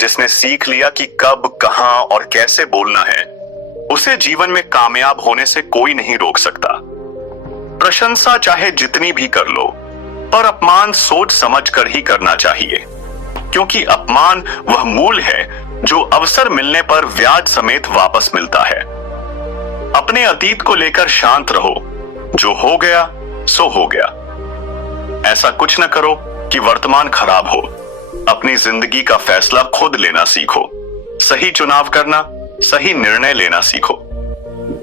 जिसने सीख लिया कि कब, कहां और कैसे बोलना है, उसे जीवन में कामयाब होने से कोई नहीं रोक सकता। प्रशंसा चाहे जितनी भी कर लो, पर अपमान सोच समझ कर ही करना चाहिए, क्योंकि अपमान वह मूल है जो अवसर मिलने पर ब्याज समेत वापस मिलता है। अपने अतीत को लेकर शांत रहो, जो हो गया सो हो गया। ऐसा कुछ न करो कि वर्तमान खराब हो। अपनी जिंदगी का फैसला खुद लेना सीखो। सही चुनाव करना, सही निर्णय लेना सीखो।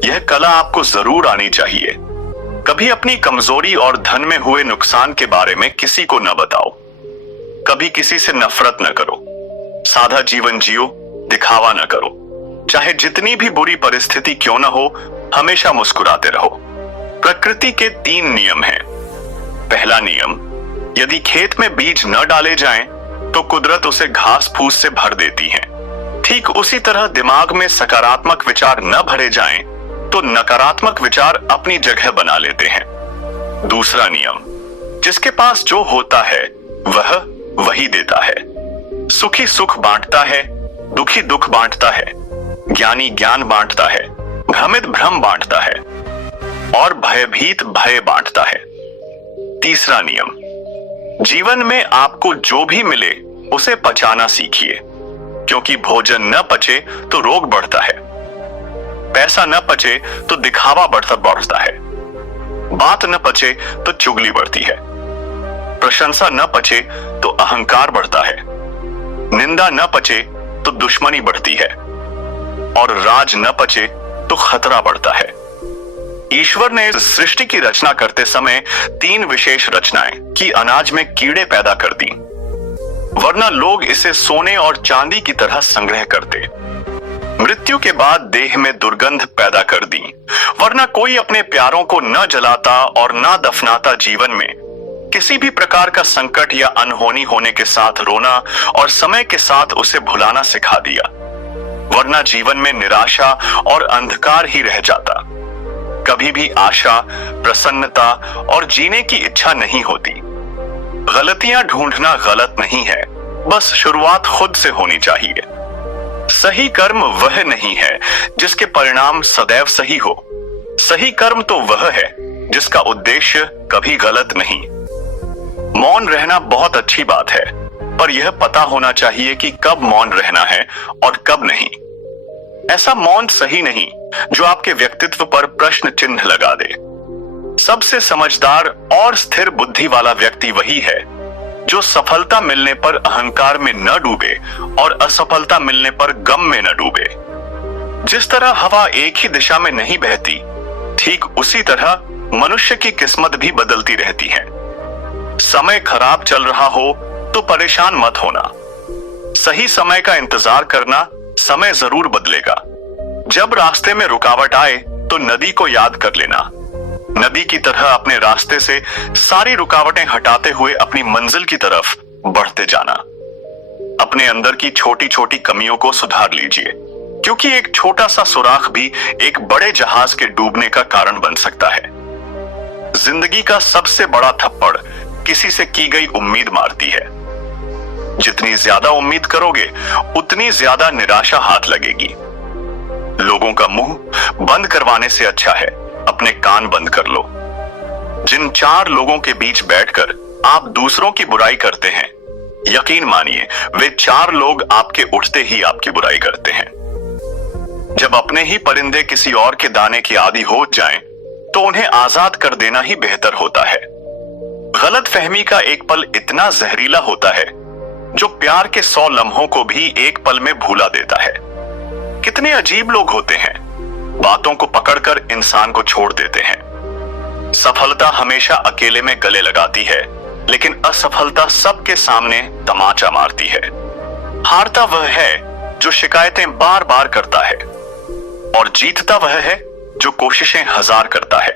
यह कला आपको जरूर आनी चाहिए। कभी अपनी कमजोरी और धन में हुए नुकसान के बारे में किसी को न बताओ। कभी किसी से नफरत न करो। सादा जीवन जियो, दिखावा न करो। चाहे जितनी भी बुरी परिस्थिति क्यों न हो, हमेशा मुस्कुराते रहो। प्रकृति के 3 नियम हैं। पहला नियम, यदि खेत में बीज न डाले जाएं, तो कुदरत उसे घास फूस से भर देती है। ठीक उसी तरह दिमाग में सकारात्मक विचार न भरे जाएं, तो नकारात्मक विचार अपनी जगह बना लेते हैं। दूसरा नियम, जिसके पास जो होता है वह वही देता है। सुखी सुख बांटता है, दुखी दुख बांटता है, ज्ञानी ज्ञान बांटता है, भ्रमित भ्रम बांटता है और भयभीत भय बांटता है। तीसरा नियम, जीवन में आपको जो भी मिले उसे पचाना सीखिए, क्योंकि भोजन न पचे तो रोग बढ़ता है, पैसा न पचे तो दिखावा बढ़ता है, बात न पचे तो चुगली बढ़ती है, प्रशंसा न पचे तो अहंकार बढ़ता है, निंदा न पचे तो दुश्मनी बढ़ती है और राज न पचे तो खतरा बढ़ता है। ईश्वर ने इस सृष्टि की रचना करते समय 3 विशेष रचनाएं की अनाज में कीड़े पैदा कर दी, वरना लोग इसे सोने और चांदी की तरह संग्रह करते। मृत्यु के बाद देह में दुर्गंध पैदा कर दी, वरना कोई अपने प्यारों को न जलाता और न दफनाता। जीवन में किसी भी प्रकार का संकट या अनहोनी होने के साथ रोना और समय के साथ उसे भुलाना सिखा दिया, वरना जीवन में निराशा और अंधकार ही रह जाता। कभी भी आशा, प्रसन्नता और जीने की इच्छा नहीं होती। गलतियां ढूंढना गलत नहीं है, बस शुरुआत खुद से होनी चाहिए। सही कर्म वह नहीं है जिसके परिणाम सदैव सही हो। सही कर्म तो वह है जिसका उद्देश्य कभी गलत नहीं। मौन रहना बहुत अच्छी बात है, पर यह पता होना चाहिए कि कब मौन रहना है और कब नहीं। ऐसा मौन सही नहीं जो आपके व्यक्तित्व पर प्रश्न चिन्ह लगा दे। सबसे समझदार और स्थिर बुद्धि वाला व्यक्ति वही है जो सफलता मिलने पर अहंकार में न डूबे और असफलता मिलने पर गम में न डूबे। जिस तरह हवा एक ही दिशा में नहीं बहती, ठीक उसी तरह मनुष्य की किस्मत भी बदलती रहती है। समय खराब चल रहा हो तो परेशान मत होना। सही समय का इंतजार करना, समय जरूर बदलेगा। जब रास्ते में रुकावट आए तो नदी को याद कर लेना। नदी की तरह अपने रास्ते से सारी रुकावटें हटाते हुए अपनी मंजिल की तरफ बढ़ते जाना। अपने अंदर की छोटी छोटी कमियों को सुधार लीजिए, क्योंकि एक छोटा सा सुराख भी एक बड़े जहाज के डूबने का कारण बन सकता है। जिंदगी का सबसे बड़ा थप्पड़ किसी से की गई उम्मीद मारती है। जितनी ज्यादा उम्मीद करोगे, उतनी ज्यादा निराशा हाथ लगेगी। लोगों का मुंह बंद करवाने से अच्छा है अपने कान बंद कर लो। जिन 4 लोगों के बीच बैठकर आप दूसरों की बुराई करते हैं, यकीन मानिए वे 4 लोग आपके उठते ही आपकी बुराई करते हैं। जब अपने ही परिंदे किसी और के दाने की आदी हो जाएं, तो उन्हें आजाद कर देना ही बेहतर होता है। गलतफहमी का एक पल इतना जहरीला होता है जो प्यार के 100 लम्हों को भी एक पल में भूला देता है। कितने अजीब लोग होते हैं, बातों को पकड़कर इंसान को छोड़ देते हैं। सफलता हमेशा अकेले में गले लगाती है, लेकिन असफलता सबके सामने तमाचा मारती है। हारता वह है जो शिकायतें बार बार करता है, और जीतता वह है जो कोशिशें 1000 करता है।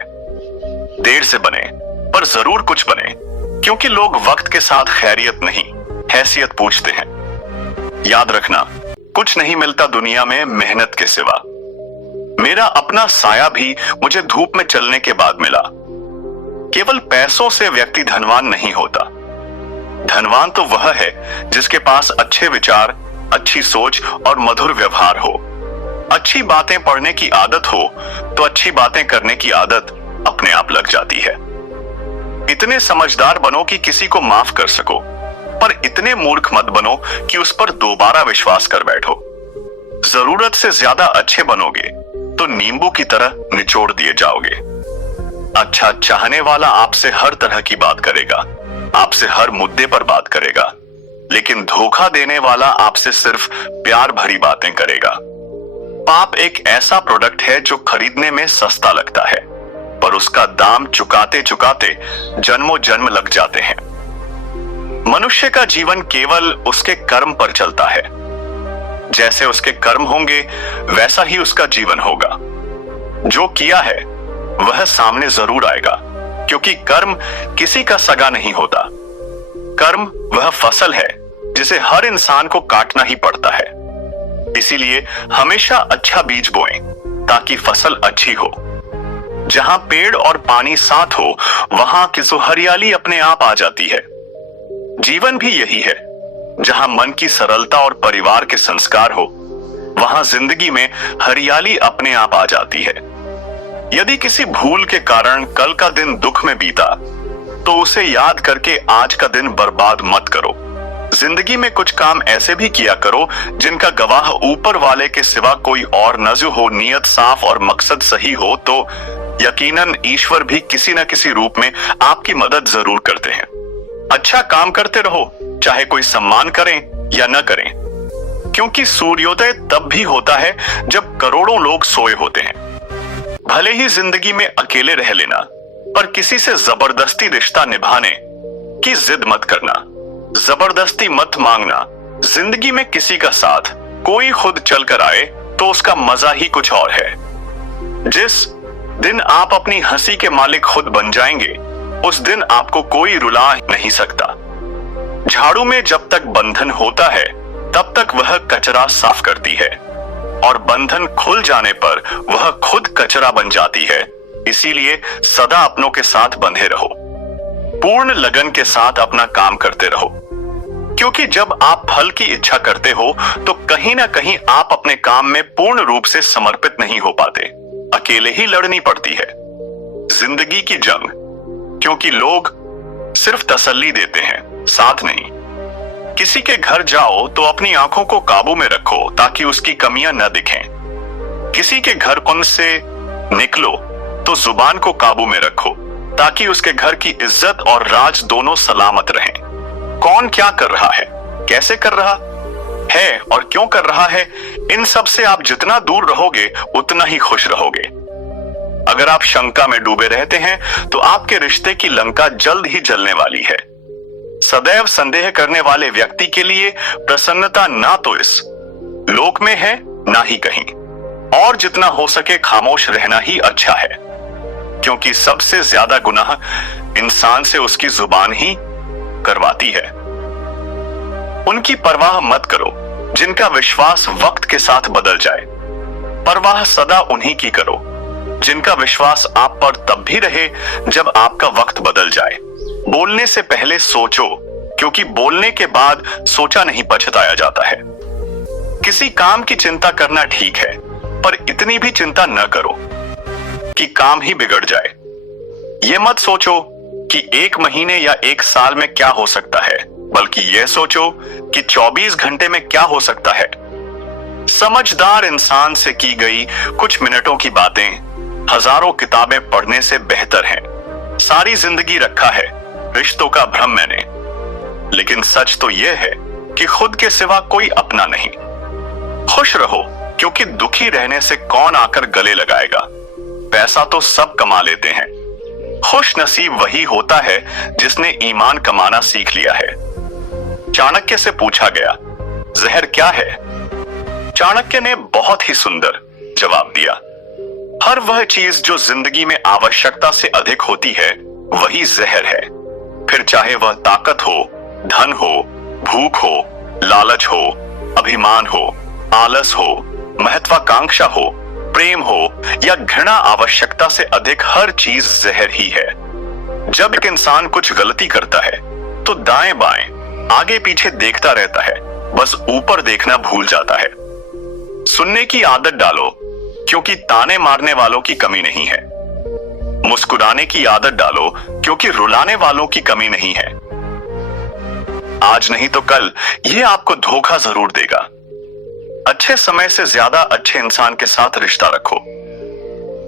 देर से बने पर जरूर कुछ बने, क्योंकि लोग वक्त के साथ खैरियत नहीं, हैसियत पूछते हैं। याद रखना, कुछ नहीं मिलता दुनिया में मेहनत के सिवा। मेरा अपना साया भी मुझे धूप में चलने के बाद मिला। केवल पैसों से व्यक्ति धनवान नहीं होता। धनवान तो वह है जिसके पास अच्छे विचार, अच्छी सोच और मधुर व्यवहार हो। अच्छी बातें पढ़ने की आदत हो तो अच्छी बातें करने की आदत अपने आप लग जाती है। इतने समझदार बनो कि किसी को माफ कर सको, पर इतने मूर्ख मत बनो कि उस पर दोबारा विश्वास कर बैठो। जरूरत से ज्यादा अच्छे बनोगे तो नींबू की तरह निचोड़ दिए जाओगे। अच्छा चाहने वाला आपसे हर तरह की बात करेगा, आपसे हर मुद्दे पर बात करेगा, लेकिन धोखा देने वाला आपसे सिर्फ प्यार भरी बातें करेगा। पाप एक ऐसा प्रोडक्ट है जो खरीदने में सस्ता लगता है, पर उसका दाम चुकाते चुकाते जन्मों जन्म लग जाते हैं। मनुष्य का जीवन केवल उसके कर्म पर चलता है। जैसे उसके कर्म होंगे वैसा ही उसका जीवन होगा। जो किया है वह सामने जरूर आएगा, क्योंकि कर्म किसी का सगा नहीं होता। कर्म वह फसल है जिसे हर इंसान को काटना ही पड़ता है। इसीलिए हमेशा अच्छा बीज बोएं ताकि फसल अच्छी हो। जहां पेड़ और पानी साथ हो वहां किसो हरियाली अपने आप आ जाती है। जीवन भी यही है, जहां मन की सरलता और परिवार के संस्कार हो वहां जिंदगी में हरियाली अपने आप आ जाती है। यदि किसी भूल के कारण कल का दिन दुख में बीता तो उसे याद करके आज का दिन बर्बाद मत करो। जिंदगी में कुछ काम ऐसे भी किया करो जिनका गवाह ऊपर वाले के सिवा कोई और न जो हो। नियत साफ और मकसद सही हो तो यकीनन ईश्वर भी किसी न किसी रूप में आपकी मदद जरूर करते हैं। अच्छा काम करते रहो, चाहे कोई सम्मान करें या न करें, क्योंकि सूर्योदय तब भी होता है जब करोड़ों लोग सोए होते हैं। भले ही जिंदगी में अकेले रह लेना, पर किसी से जबरदस्ती रिश्ता निभाने की जिद मत करना। जबरदस्ती मत मांगना। जिंदगी में किसी का साथ कोई खुद चल कर आए तो उसका मजा ही कुछ और है। जिस दिन आप अपनी हंसी के मालिक खुद बन जाएंगे उस दिन आपको कोई रुला नहीं सकता। झाड़ू में जब तक बंधन होता है तब तक वह कचरा साफ करती है, और बंधन खुल जाने पर वह खुद कचरा बन जाती है। इसीलिए सदा अपनों के साथ बंधे रहो। पूर्ण लगन के साथ अपना काम करते रहो, क्योंकि जब आप फल की इच्छा करते हो तो कहीं ना कहीं आप अपने काम में पूर्ण रूप से समर्पित नहीं हो पाते। अकेले ही लड़नी पड़ती है जिंदगी की जंग, क्योंकि लोग सिर्फ तसल्ली देते हैं, साथ नहीं। किसी के घर जाओ तो अपनी आंखों को काबू में रखो ताकि उसकी कमियां न दिखें। किसी के घर कौन से निकलो तो जुबान को काबू में रखो ताकि उसके घर की इज्जत और राज दोनों सलामत रहें। कौन क्या कर रहा है, कैसे कर रहा है और क्यों कर रहा है, इन सब से आप जितना दूर रहोगे उतना ही खुश रहोगे। अगर आप शंका में डूबे रहते हैं तो आपके रिश्ते की लंका जल्द ही जलने वाली है। सदैव संदेह करने वाले व्यक्ति के लिए प्रसन्नता ना तो इस लोक में है ना ही कहीं, और जितना हो सके खामोश रहना ही अच्छा है, क्योंकि सबसे ज्यादा गुनाह इंसान से उसकी जुबान ही करवाती है। उनकी परवाह मत करो जिनका विश्वास वक्त के साथ बदल जाए। परवाह सदा उन्हीं की करो जिनका विश्वास आप पर तब भी रहे जब आपका वक्त बदल जाए। बोलने से पहले सोचो, क्योंकि बोलने के बाद सोचा नहीं पछताया जाता है। किसी काम की चिंता करना ठीक है, पर इतनी भी चिंता न करो कि काम ही बिगड़ जाए। यह मत सोचो कि 1 महीने या 1 साल में क्या हो सकता है, बल्कि यह सोचो कि 24 घंटे में क्या हो सकता है। समझदार इंसान से की गई कुछ मिनटों की बातें हजारों किताबें पढ़ने से बेहतर हैं। सारी जिंदगी रखा है रिश्तों का भ्रम मैंने, लेकिन सच तो यह है कि खुद के सिवा कोई अपना नहीं। खुश रहो, क्योंकि दुखी रहने से कौन आकर गले लगाएगा। पैसा तो सब कमा लेते हैं, खुश नसीब वही होता है जिसने ईमान कमाना सीख लिया है। चाणक्य से पूछा गया, जहर क्या है? चाणक्य ने बहुत ही सुंदर जवाब दिया, हर वह चीज जो जिंदगी में आवश्यकता से अधिक होती है वही जहर है। फिर चाहे वह ताकत हो, धन हो, भूख हो, लालच हो, अभिमान हो, आलस हो, महत्वाकांक्षा हो, प्रेम हो या घृणा, आवश्यकता से अधिक हर चीज जहर ही है। जब एक इंसान कुछ गलती करता है तो दाएं बाएं, आगे पीछे देखता रहता है, बस ऊपर देखना भूल जाता है। सुनने की आदत डालो, क्योंकि ताने मारने वालों की कमी नहीं है। मुस्कुराने की आदत डालो, क्योंकि रुलाने वालों की कमी नहीं है। आज नहीं तो कल यह आपको धोखा जरूर देगा। अच्छे समय से ज्यादा अच्छे इंसान के साथ रिश्ता रखो।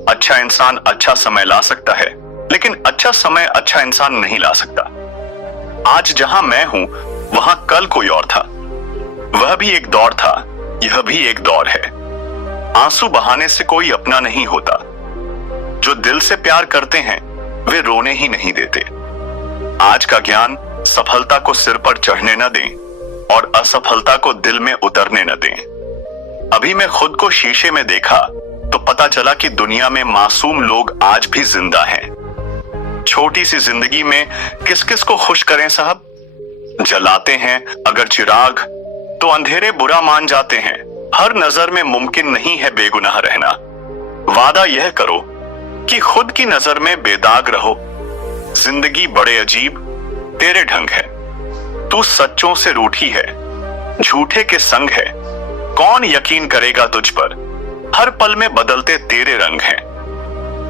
अच्छा इंसान अच्छा समय ला सकता है, लेकिन अच्छा समय अच्छा इंसान नहीं ला सकता। आज जहां मैं हूं, वहां कल कोई और था। वह भी एक दौर था, यह भी एक दौर है। आंसू बहाने से कोई अपना नहीं होता। जो दिल से प्यार करते हैं, वे रोने ही नहीं देते। आज का ज्ञान सफलता को सिर पर चढ़ने न दें और असफलता को दिल में उतरने न दें। अभी मैं खुद को शीशे में देखा तो पता चला कि दुनिया में मासूम लोग आज भी जिंदा हैं। छोटी सी जिंदगी में किस किस को खुश करें साहब? जलाते हैं अगर चिराग तो अंधेरे बुरा मान जाते हैं। हर नजर में मुमकिन नहीं है बेगुनाह रहना। वादा यह करो कि खुद की नजर में बेदाग रहो। जिंदगी बड़े अजीब तेरे ढंग है। तू सच्चों से रूठी है, झूठे के संग है। कौन यकीन करेगा तुझ पर? हर पल में बदलते तेरे रंग हैं।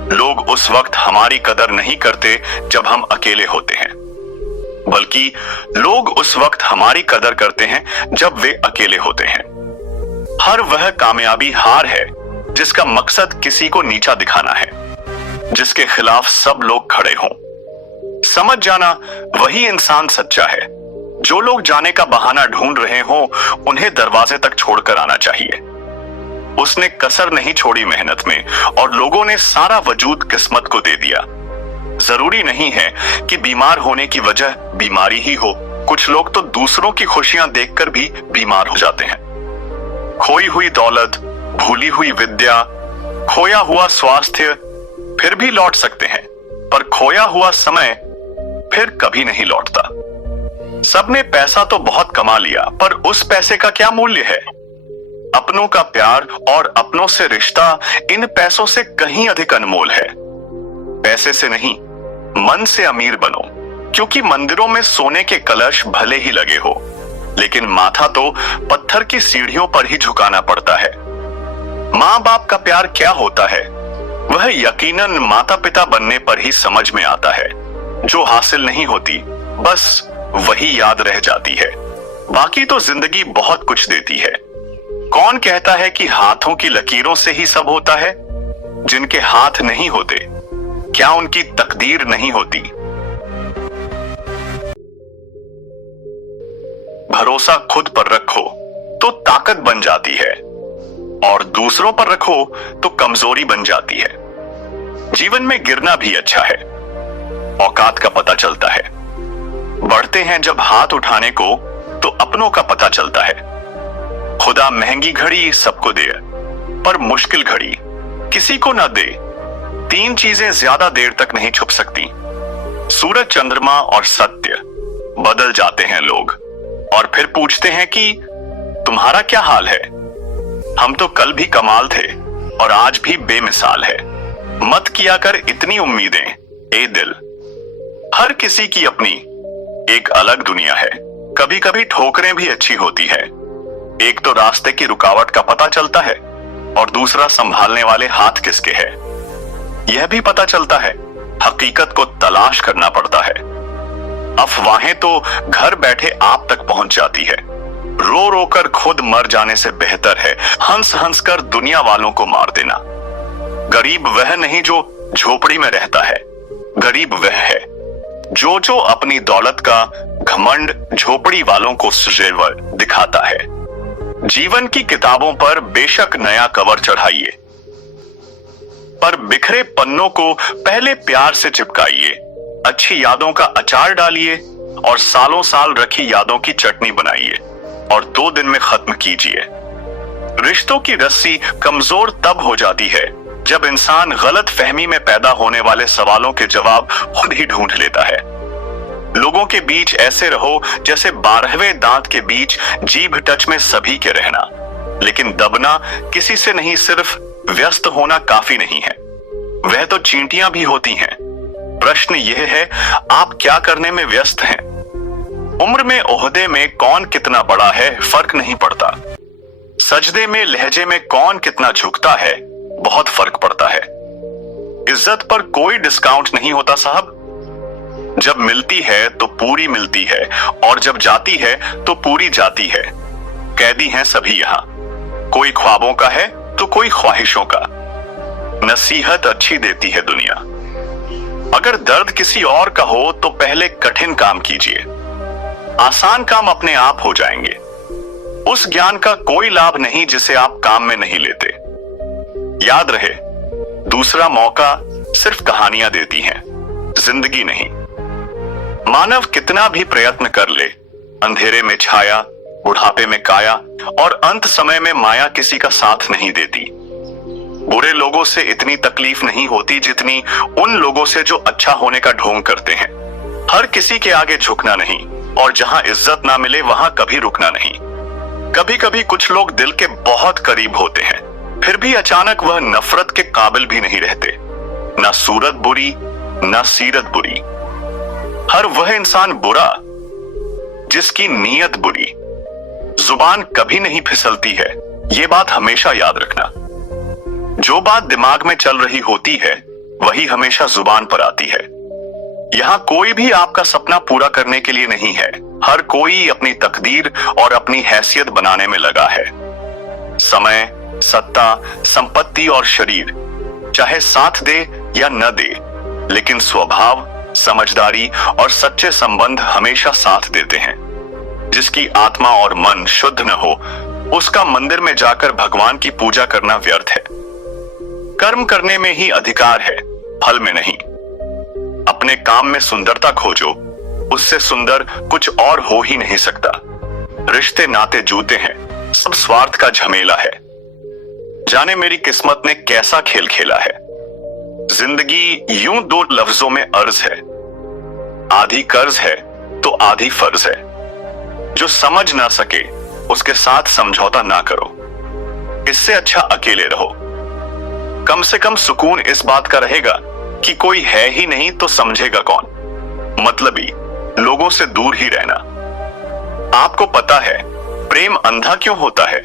लोग उस वक्त हमारी कदर नहीं करते जब हम अकेले होते हैं, बल्कि लोग उस वक्त हमारी कदर करते हैं जब वे अकेले होते हैं। हर वह कामयाबी हार है जिसका मकसद किसी को नीचा दिखाना है, जिसके खिलाफ सब लोग खड़े हों। समझ जाना वही इंसान सच्चा है। जो लोग जाने का बहाना ढूंढ रहे हों, उन्हें दरवाजे तक छोड़कर आना चाहिए। उसने कसर नहीं छोड़ी मेहनत में, और लोगों ने सारा वजूद किस्मत को दे दिया। जरूरी नहीं है कि बीमार होने की वजह बीमारी ही हो। कुछ लोग तो दूसरों की खुशियां देखकर भी बीमार हो जाते हैं। खोई हुई दौलत, भूली हुई विद्या, खोया हुआ स्वास्थ्य फिर भी लौट सकते हैं, पर खोया हुआ समय फिर कभी नहीं लौटता। सबने पैसा तो बहुत कमा लिया, पर उस पैसे का क्या मूल्य है? अपनों का प्यार और अपनों से रिश्ता इन पैसों से कहीं अधिक अनमोल है। पैसे से नहीं, मन से अमीर बनो, क्योंकि मंदिरों में सोने के कलश भले ही लगे हो, लेकिन माथा तो पत्थर की सीढ़ियों पर ही झुकाना पड़ता है। माँ बाप का प्यार क्या होता है, वह यकीनन माता पिता बनने पर ही समझ में आता है। जो हासिल नहीं होती, बस वही याद रह जाती है। बाकी तो जिंदगी बहुत कुछ देती है। कौन कहता है कि हाथों की लकीरों से ही सब होता है? जिनके हाथ नहीं होते, क्या उनकी तकदीर नहीं होती? भरोसा खुद पर रखो तो ताकत बन जाती है, और दूसरों पर रखो तो कमजोरी बन जाती है। जीवन में गिरना भी अच्छा है, औकात का पता चलता है। बढ़ते हैं जब हाथ उठाने को, तो अपनों का पता चलता है। खुदा महंगी घड़ी सबको दे, पर मुश्किल घड़ी किसी को न दे। तीन चीजें ज्यादा देर तक नहीं छुप सकती: सूरज, चंद्रमा और सत्य। बदल जाते हैं लोग और फिर पूछते हैं कि तुम्हारा क्या हाल है? हम तो कल भी कमाल थे और आज भी बेमिसाल है। मत किया कर इतनी उम्मीदें ए दिल। हर किसी की अपनी एक अलग दुनिया है। कभी कभी ठोकरें भी अच्छी होती है। एक तो रास्ते की रुकावट का पता चलता है, और दूसरा संभालने वाले हाथ किसके हैं यह भी पता चलता है। हकीकत को तलाश करना पड़ता है। अफवाहें तो घर बैठे आप तक पहुंच जाती है। रो रो कर खुद मर जाने से बेहतर है हंस हंस कर दुनिया वालों को मार देना। गरीब वह नहीं जो झोपड़ी में रहता है, गरीब वह है जो अपनी दौलत का घमंड झोपड़ी वालों को जेवर दिखाता है। जीवन की किताबों पर बेशक नया कवर चढ़ाइए, पर बिखरे पन्नों को पहले प्यार से चिपकाइए। अच्छी यादों का अचार डालिए और सालों साल रखी यादों की चटनी बनाइए, और 2 दिन में खत्म कीजिए। रिश्तों की रस्सी कमजोर तब हो जाती है जब इंसान गलत फहमी में पैदा होने वाले सवालों के जवाब खुद ही ढूंढ लेता है। लोगों के बीच ऐसे रहो जैसे 12वें दांत के बीच जीभ टच में सभी के रहना, लेकिन दबना किसी से नहीं, सिर्फ व्यस्त होना काफी नहीं है। वह तो चींटियां भी होती हैं। प्रश्न यह है, आप क्या करने में व्यस्त हैं? उम्र में, ओहदे में कौन कितना बड़ा है फर्क नहीं पड़ता। सजदे में, लहजे में कौन कितना झुकता है बहुत फर्क पड़ता है। इज्जत पर कोई डिस्काउंट नहीं होता साहब। जब मिलती है तो पूरी मिलती है और जब जाती है तो पूरी जाती है। कैदी हैं सभी यहां, कोई ख्वाबों का है तो कोई ख्वाहिशों का। नसीहत अच्छी देती है दुनिया। अगर दर्द किसी और का हो तो पहले कठिन काम कीजिए, आसान काम अपने आप हो जाएंगे। उस ज्ञान का कोई लाभ नहीं जिसे आप काम में नहीं लेते। याद रहे, दूसरा मौका सिर्फ कहानियां देती हैं, जिंदगी नहीं। मानव कितना भी प्रयत्न कर ले, अंधेरे में छाया, बुढ़ापे में काया और अंत समय में माया किसी का साथ नहीं देती। बुरे लोगों से इतनी तकलीफ नहीं होती जितनी उन लोगों से जो अच्छा होने का ढोंग करते हैं। हर किसी के आगे झुकना नहीं और जहां इज्जत ना मिले वहां कभी रुकना नहीं। कभी कभी कुछ लोग दिल के बहुत करीब होते हैं, फिर भी अचानक वह नफरत के काबिल भी नहीं रहते। ना सूरत बुरी, ना सीरत बुरी। हर वह इंसान बुरा जिसकी नीयत बुरी। जुबान कभी नहीं फिसलती है, ये बात हमेशा याद रखना। जो बात दिमाग में चल रही होती है वही हमेशा जुबान पर आती है। यहां कोई भी आपका सपना पूरा करने के लिए नहीं है। हर कोई अपनी तकदीर और अपनी हैसियत बनाने में लगा है। समय, सत्ता, संपत्ति और शरीर चाहे साथ दे या न दे, लेकिन स्वभाव, समझदारी और सच्चे संबंध हमेशा साथ देते हैं। जिसकी आत्मा और मन शुद्ध न हो उसका मंदिर में जाकर भगवान की पूजा करना व्यर्थ है। कर्म करने में ही अधिकार है, फल में नहीं। अपने काम में सुंदरता खोजो, उससे सुंदर कुछ और हो ही नहीं सकता। रिश्ते नाते जूते हैं, सब स्वार्थ का झमेला है। जाने मेरी किस्मत ने कैसा खेल खेला है। जिंदगी यूं दो लफ्जों में अर्ज है, आधी कर्ज है तो आधी फर्ज है। जो समझ ना सके उसके साथ समझौता ना करो, इससे अच्छा अकेले रहो। कम से कम सुकून इस बात का रहेगा कि कोई है ही नहीं तो समझेगा कौन। मतलबी लोगों से दूर ही रहना। आपको पता है प्रेम अंधा क्यों होता है?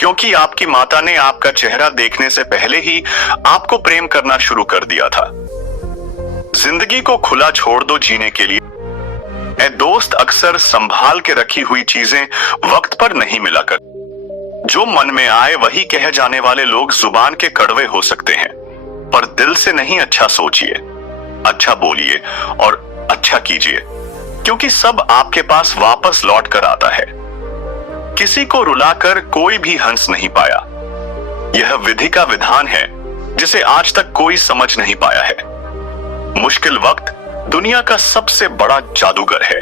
क्योंकि आपकी माता ने आपका चेहरा देखने से पहले ही आपको प्रेम करना शुरू कर दिया था। जिंदगी को खुला छोड़ दो जीने के लिए। ए दोस्त, अक्सर संभाल के रखी हुई चीजें वक्त पर नहीं मिला कर। जो मन में आए वही कहे जाने वाले लोग जुबान के कड़वे हो सकते हैं, पर दिल से नहीं। अच्छा सोचिए, अच्छा बोलिए और अच्छा कीजिए, क्योंकि सब आपके पास वापस लौट कर आता है। किसी को रुलाकर कोई भी हंस नहीं पाया। यह विधि का विधान है जिसे आज तक कोई समझ नहीं पाया है। मुश्किल वक्त दुनिया का सबसे बड़ा जादूगर है,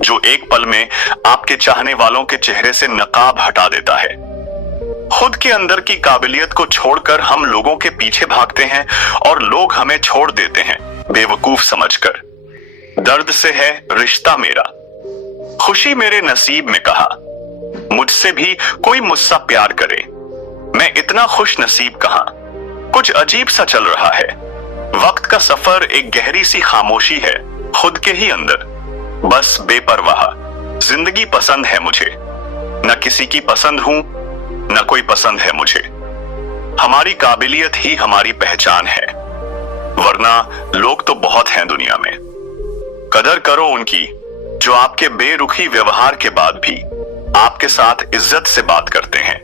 जो एक पल में आपके चाहने वालों के चेहरे से नकाब हटा देता है। खुद के अंदर की काबिलियत को छोड़कर हम लोगों के पीछे भागते हैं और लोग हमें छोड़ देते हैं बेवकूफ समझकर। दर्द से है रिश्ता मेरा, खुशी मेरे नसीब में कहा। मुझसे भी कोई मुझसे प्यार करे, मैं इतना खुश नसीब कहां। कुछ अजीब सा चल रहा है। वक्त का सफर एक गहरी सी खामोशी है खुद के ही अंदर, बस बेपरवाह। जिंदगी पसंद है मुझे, न किसी की पसंद हूं न कोई पसंद है मुझे। हमारी काबिलियत ही हमारी पहचान है, वरना लोग तो बहुत हैं दुनिया में। कदर करो उनकी जो आपके बेरुखी व्यवहार के बाद भी आपके साथ इज्जत से बात करते हैं।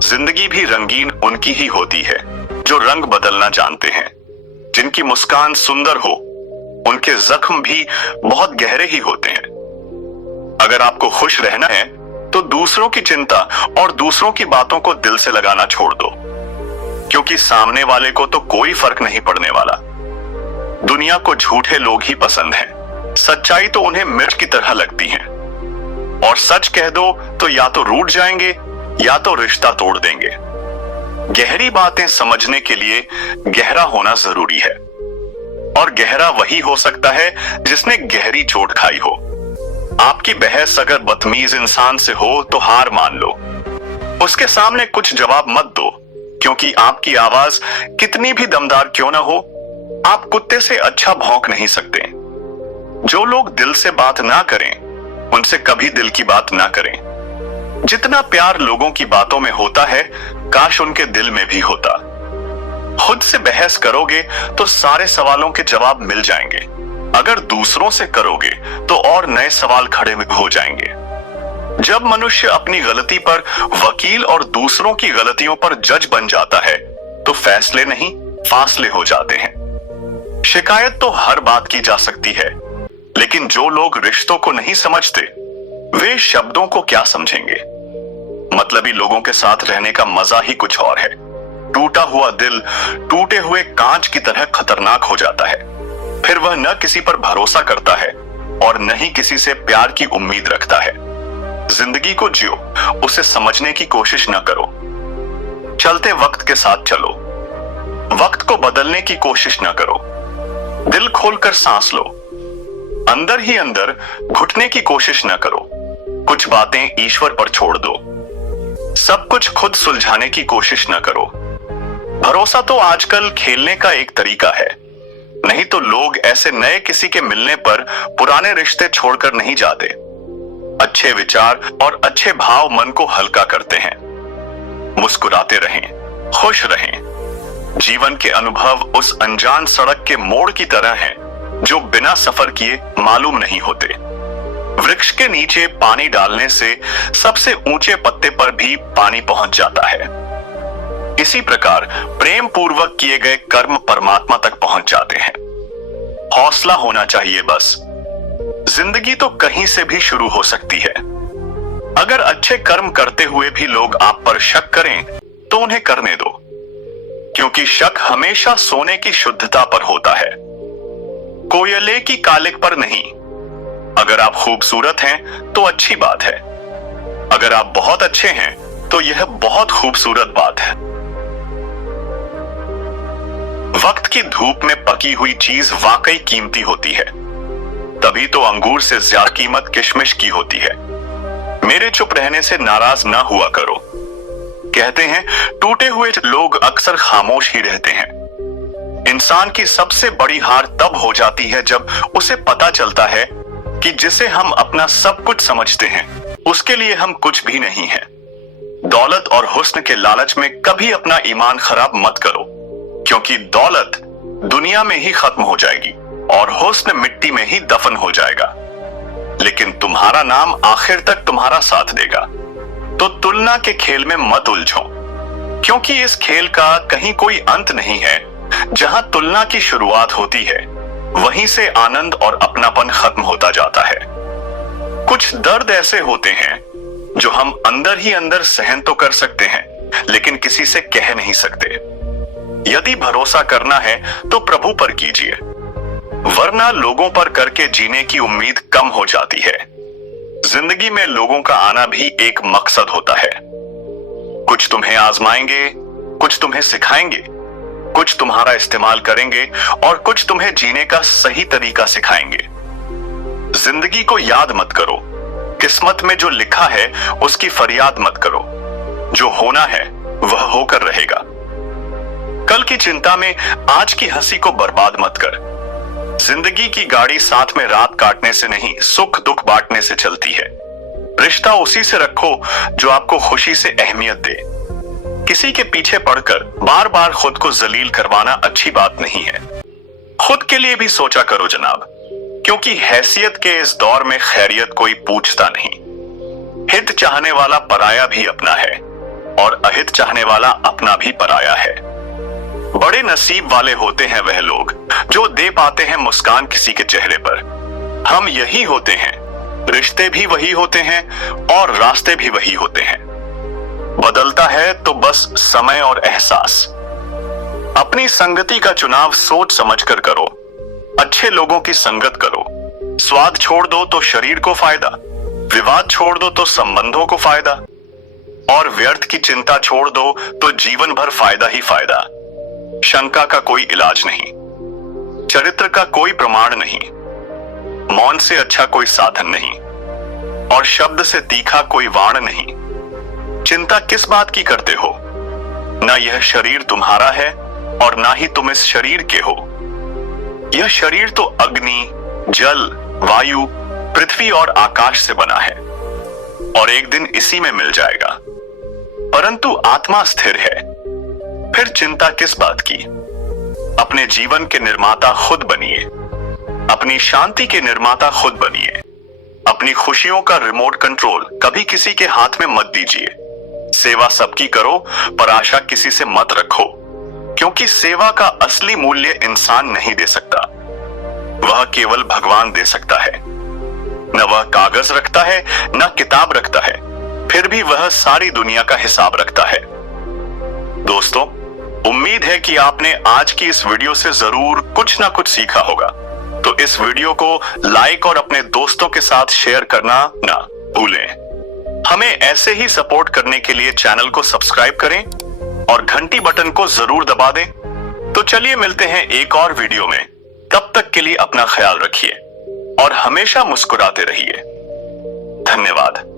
जिंदगी भी रंगीन उनकी ही होती है जो रंग बदलना जानते हैं। जिनकी मुस्कान सुंदर हो उनके जख्म भी बहुत गहरे ही होते हैं। अगर आपको खुश रहना है तो दूसरों की चिंता और दूसरों की बातों को दिल से लगाना छोड़ दो, क्योंकि सामने वाले को तो कोई फर्क नहीं पड़ने वाला। दुनिया को झूठे लोग ही पसंद हैं, सच्चाई तो उन्हें मिर्च की तरह लगती है। और सच कह दो तो या तो रूठ जाएंगे या तो रिश्ता तोड़ देंगे। गहरी बातें समझने के लिए गहरा होना जरूरी है, और गहरा वही हो सकता है जिसने गहरी चोट खाई हो। आपकी बहस अगर बदतमीज इंसान से हो तो हार मान लो, उसके सामने कुछ जवाब मत दो, क्योंकि आपकी आवाज कितनी भी दमदार क्यों ना हो, आप कुत्ते से अच्छा भौंक नहीं सकते। जो लोग दिल से बात ना करें उनसे कभी दिल की बात ना करें। जितना प्यार लोगों की बातों में होता है, काश उनके दिल में भी होता। खुद से बहस करोगे तो सारे सवालों के जवाब मिल जाएंगे। अगर दूसरों से करोगे तो और नए सवाल खड़े हो जाएंगे। जब मनुष्य अपनी गलती पर वकील और दूसरों की गलतियों पर जज बन जाता है, तो फैसले नहीं, फासले हो जाते हैं। शिकायत तो हर बात की जा सकती है, लेकिन जो लोग रिश्तों को नहीं समझते, वे शब्दों को क्या समझेंगे। मतलबी लोगों के साथ रहने का मजा ही कुछ और है। टूटा हुआ दिल टूटे हुए कांच की तरह खतरनाक हो जाता है। फिर वह न किसी पर भरोसा करता है और न ही किसी से प्यार की उम्मीद रखता है। जिंदगी को जियो, उसे समझने की कोशिश न करो। चलते वक्त के साथ चलो, वक्त को बदलने की कोशिश न करो। दिल खोलकर सांस लो, अंदर ही अंदर घुटने की कोशिश न करो। कुछ बातें ईश्वर पर छोड़ दो, सब कुछ खुद सुलझाने की कोशिश न करो। भरोसा तो आजकल खेलने का एक तरीका है, नहीं तो लोग ऐसे नए किसी के मिलने पर पुराने रिश्ते छोड़कर नहीं जाते। अच्छे विचार और अच्छे भाव मन को हल्का करते हैं। मुस्कुराते रहें, खुश रहें। जीवन के अनुभव उस अनजान सड़क के मोड़ की तरह हैं, जो बिना सफर किए मालूम नहीं होते। वृक्ष के नीचे पानी डालने से सबसे ऊंचे पत्ते पर भी पानी पहुंच जाता है। इसी प्रकार प्रेम पूर्वक किए गए कर्म परमात्मा तक पहुंच जाते हैं। हौसला होना चाहिए बस। जिंदगी तो कहीं से भी शुरू हो सकती है। अगर अच्छे कर्म करते हुए भी लोग आप पर शक करें, तो उन्हें करने दो, क्योंकि शक हमेशा सोने की शुद्धता पर होता है, कोयले की कालिक पर नहीं। अगर आप खूबसूरत हैं तो अच्छी बात है, अगर आप बहुत अच्छे हैं तो यह बहुत खूबसूरत बात है। वक्त की धूप में पकी हुई चीज वाकई कीमती होती है, तभी तो अंगूर से ज्यादा कीमत किशमिश की होती है। मेरे चुप रहने से नाराज ना हुआ करो। कहते हैं टूटे हुए लोग अक्सर खामोश ही रहते हैं। इंसान की सबसे बड़ी हार तब हो जाती है जब उसे पता चलता है कि जिसे हम अपना सब कुछ समझते हैं, उसके लिए हम कुछ भी नहीं है। दौलत और हुस्न के लालच में कभी अपना ईमान खराब मत करो, क्योंकि दौलत दुनिया में ही खत्म हो जाएगी और हुस्न मिट्टी में ही दफन हो जाएगा, लेकिन तुम्हारा नाम आखिर तक तुम्हारा साथ देगा। तो तुलना के खेल में मत उलझो, क्योंकि इस खेल का कहीं कोई अंत नहीं है। जहां तुलना की शुरुआत होती है, वहीं से आनंद और अपनापन खत्म होता जाता है। कुछ दर्द ऐसे होते हैं जो हम अंदर ही अंदर सहन तो कर सकते हैं, लेकिन किसी से कह नहीं सकते। यदि भरोसा करना है तो प्रभु पर कीजिए, वरना लोगों पर करके जीने की उम्मीद कम हो जाती है। जिंदगी में लोगों का आना भी एक मकसद होता है। कुछ तुम्हें आजमाएंगे, कुछ तुम्हें सिखाएंगे, कुछ तुम्हारा इस्तेमाल करेंगे और कुछ तुम्हें जीने का सही तरीका सिखाएंगे। जिंदगी को याद मत करो, किस्मत में जो लिखा है उसकी फरियाद मत करो। जो होना है वह होकर रहेगा। कल की चिंता में आज की हंसी को बर्बाद मत कर। जिंदगी की गाड़ी साथ में रात काटने से नहीं, सुख दुख बांटने से चलती है। रिश्ता उसी से रखो जो आपको खुशी से अहमियत दे। किसी के पीछे पड़कर बार बार खुद को जलील करवाना अच्छी बात नहीं है। खुद के लिए भी सोचा करो जनाब, क्योंकि हैसियत के इस दौर में खैरियत कोई पूछता नहीं। हित चाहने वाला पराया भी अपना है और अहित चाहने वाला अपना भी पराया है। बड़े नसीब वाले होते हैं वह लोग जो दे पाते हैं मुस्कान किसी के चेहरे पर। हम यही होते हैं, रिश्ते भी वही होते हैं और रास्ते भी वही होते हैं। बदलता है तो बस समय और एहसास। अपनी संगति का चुनाव सोच समझकर करो। अच्छे लोगों की संगत करो। स्वाद छोड़ दो तो शरीर को फायदा, विवाद छोड़ दो तो संबंधों को फायदा, और व्यर्थ की चिंता छोड़ दो तो जीवन भर फायदा ही फायदा। शंका का इलाज इलाज नहीं, चरित्र का कोई प्रमाण नहीं, मौन से अच्छा कोई साधन नहीं, और शब्द से तीखा कोई वाण नहीं। चिंता किस बात की करते हो? ना यह शरीर तुम्हारा है और ना ही तुम इस शरीर के हो। यह शरीर तो अग्नि, जल, वायु, पृथ्वी और आकाश से बना है और एक दिन इसी में मिल जाएगा। परंतु आत्मा स्थिर है। फिर चिंता किस बात की? अपने जीवन के निर्माता खुद बनिए। अपनी शांति के निर्माता खुद बनिए। अपनी खुशियों का रिमोट कंट्रोल कभी किसी के हाथ में मत दीजिए। सेवा सबकी करो, पर आशा किसी से मत रखो, क्योंकि सेवा का असली मूल्य इंसान नहीं दे सकता। वह केवल भगवान दे सकता है। न वह कागज रखता है, न किताब रखता है, फिर भी वह सारी दुनिया का हिसाब रखता है। दोस्तों, उम्मीद है कि आपने आज की इस वीडियो से जरूर कुछ ना कुछ सीखा होगा। तो इस वीडियो को लाइक और अपने दोस्तों के साथ शेयर करना ना भूलें। हमें ऐसे ही सपोर्ट करने के लिए चैनल को सब्सक्राइब करें और घंटी बटन को जरूर दबा दें। तो चलिए मिलते हैं एक और वीडियो में। तब तक के लिए अपना ख्याल रखिए और हमेशा मुस्कुराते रहिए। धन्यवाद।